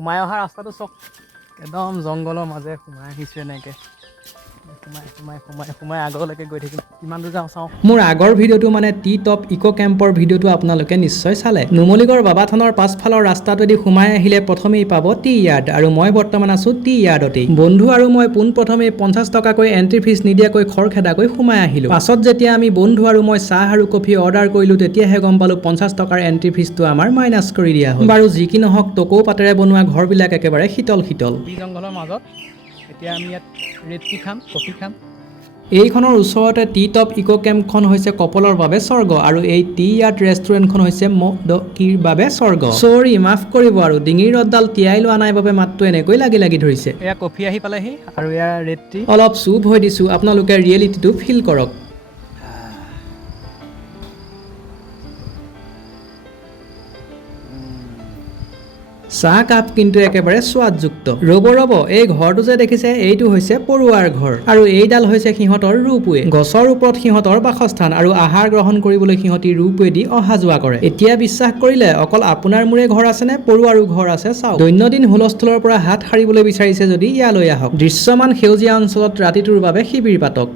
সোমাই অহা ৰাস্তাটো চক একদম জংঘলৰ মাজে সোমাই আহিছোঁ এনেকৈ সোমাই আগলৈকে গৈ থাকিম কিমান দূৰ যাওঁ চাওঁ। মোৰ আগৰ ভিডিঅ'টো মানে টি টপ ইক' কেম্পৰ ভিডিঅ'টো আপোনালোকে নিশ্চয় চালে। নুমলীগড় বাবা থানৰ পাছফালৰ ৰাস্তাটোৱেদি সোমাই আহিলে প্ৰথমেই পাব টি য়াৰ্ড আৰু মই বৰ্তমান আছোঁ টি য়াৰ্ডতেই। বন্ধু আৰু মই পোনপ্ৰথমেই 50 টকাকৈ এণ্ট্ৰি ফিজ নিদিয়াকৈ খৰখেদাকৈ সোমাই আহিলোঁ। পাছত যেতিয়া আমি বন্ধু আৰু মই চাহ আৰু কফি অৰ্ডাৰ কৰিলোঁ তেতিয়াহে গম পালোঁ 50 টকাৰ এণ্ট্ৰি ফিজটো আমাৰ মাইনাছ কৰি দিয়া হ'ল। বাৰু যি কি নহওক টকৌ পাতেৰে বনোৱা ঘৰবিলাক একেবাৰে শীতল শীতল। জংঘলৰ মাজত এতিয়া আমি ইয়াত ৰেড টি খাম, কফি খাম। এইখনৰ ওচৰতে টি টপ ইক' কেম্পখন হৈছে কপলৰ বাবে স্বৰ্গ আৰু এই টি য়াৰ্ড ৰেষ্টুৰেণ্টখন হৈছে মদকীৰ বাবে স্বৰ্গ। চৰি মাফ কৰিব আৰু ডিঙিৰ ৰদডাল তিয়াই লোৱা নাই বাবে মাতটো এনেকৈ লাগি ধৰিছে। এয়া কফি আহি পালেহি আৰু এয়া ৰেড টি। অলপ চুপ হৈ দিছোঁ, আপোনালোকে ৰিয়েলিটিটো ফিল কৰক। চাহ কাপ কিন্তু একেবাৰে সোৱাদযুক্ত। ৰ'ব এই ঘৰটো যে দেখিছে এইটো হৈছে পৰুৱাৰ ঘৰ আৰু এইডাল হৈছে সিহঁতৰ ৰোপৱে। গছৰ ওপৰত সিহঁতৰ বাসস্থান আৰু আহাৰ গ্ৰহণ কৰিবলৈ সিহঁতি ৰোপৱেদি অহা যোৱা কৰে। এতিয়া বিশ্বাস কৰিলে অকল আপোনাৰ মোৰে ঘৰ আছেনে পৰুৱাৰো ঘৰ আছে চাওক। দৈনন্দিন হুলস্থুলৰ পৰা হাত সাৰিবলৈ বিচাৰিছে যদি ইয়ালৈ আহক। দৃশ্যমান সেউজীয়া অঞ্চলত ৰাতিটোৰ বাবে শিবিৰ পাতক।